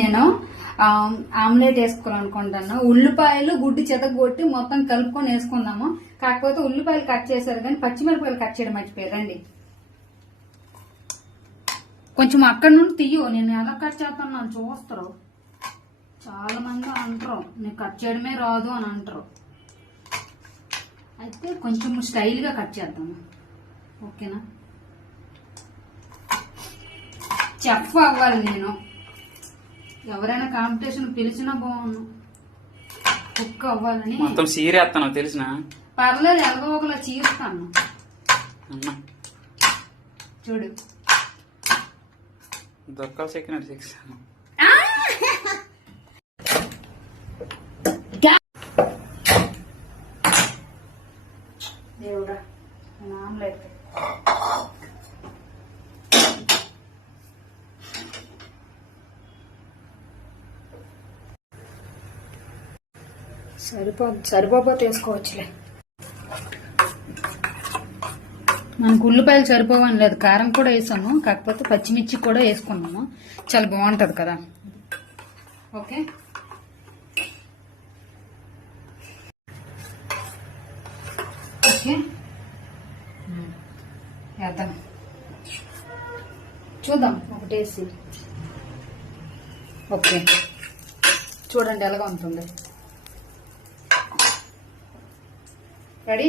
నేను ఆమ్లెట్ వేసుకోవాలనుకుంటాను. ఉల్లిపాయలు గుడ్డు చెతగొట్టి మొత్తం కలుపుకొని వేసుకుందాము. కాకపోతే ఉల్లిపాయలు కట్ చేశారు కానీ పచ్చిమిరపకాయలు కట్ చేయడం మర్చిపోయారండి. కొంచెం అక్కడి నుండి తీయో, నేను ఎలా కట్ చేస్తాను నన్ను చూస్తారు. చాలా మంది అంటారు నీకు కట్ చేయడమే రాదు అని అంటారు. అయితే కొంచెం స్టైల్గా కట్ చేద్దాము. ఓకేనా? చెఫ్ అవ్వాలి నేను. ఎవరైనా కాంపిటీషన్ పిలిచినా బాగున్నాను. కుక్ అవ్వాలని మొత్తం చీరేస్తాను తెలిసిన. పర్లేదు, ఎలాగో ఒకలా చీరుతాను. చూడు దొక్కలు చెక్కినట్టు చెక్కాను. దేవుడా ఆమ్లెట్ సరిపోతే వేసుకోవచ్చులే. మనకు ఉల్లిపాయలు సరిపోవని లేదు, కారం కూడా వేసాము. కాకపోతే పచ్చిమిర్చి కూడా వేసుకున్నాము. చాలా బాగుంటుంది కదా. ఓకే, ఓకే వేద్దాం. చూద్దాం ఒకటేసి. ఓకే, చూడండి ఎలాగా ఉంటుంది. రెడీ?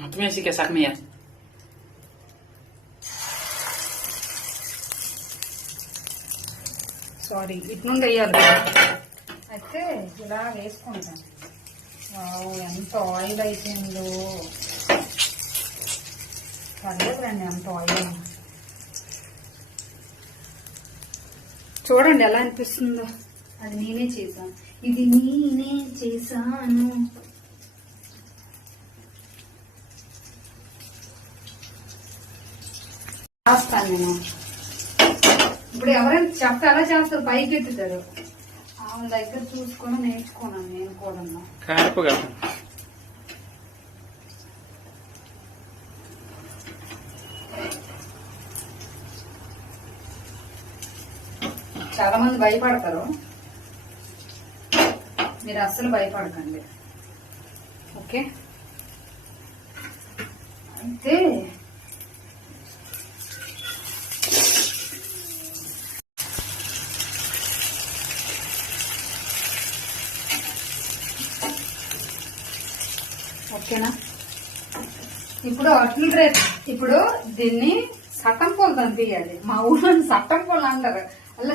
మొత్తం వేసి సగమయ్యా. సారీ, ఇటు నుండి వేయాలి. అయితే ఇలా వేసుకుంటాను. ఎంత ఆయిల్ అయిపోయిందో. పర్లేదు రండి, ఎంత ఆయిల్. చూడండి ఎలా అనిపిస్తుందో. అది నేనే చేశాను, ఇది నేనే చేశాను. చేస్తాను నేను. ఇప్పుడు ఎవరైనా చెప్తే ఎలా చేస్తారు, పైకి ఎత్తుతారు. ఆమె దగ్గర చూసుకొని నేర్చుకున్నాను నేను కూడా. చాలా మంది భయపడతారు, మీరు అస్సలు భయపడకండి. ఓకే, అయితే ఓకేనా? ఇప్పుడు దీన్ని సట్టం పూలు కనిపించాలి. మా ఊళ్ళో సట్టం పూలు అంటారు. అలా